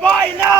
boy, no!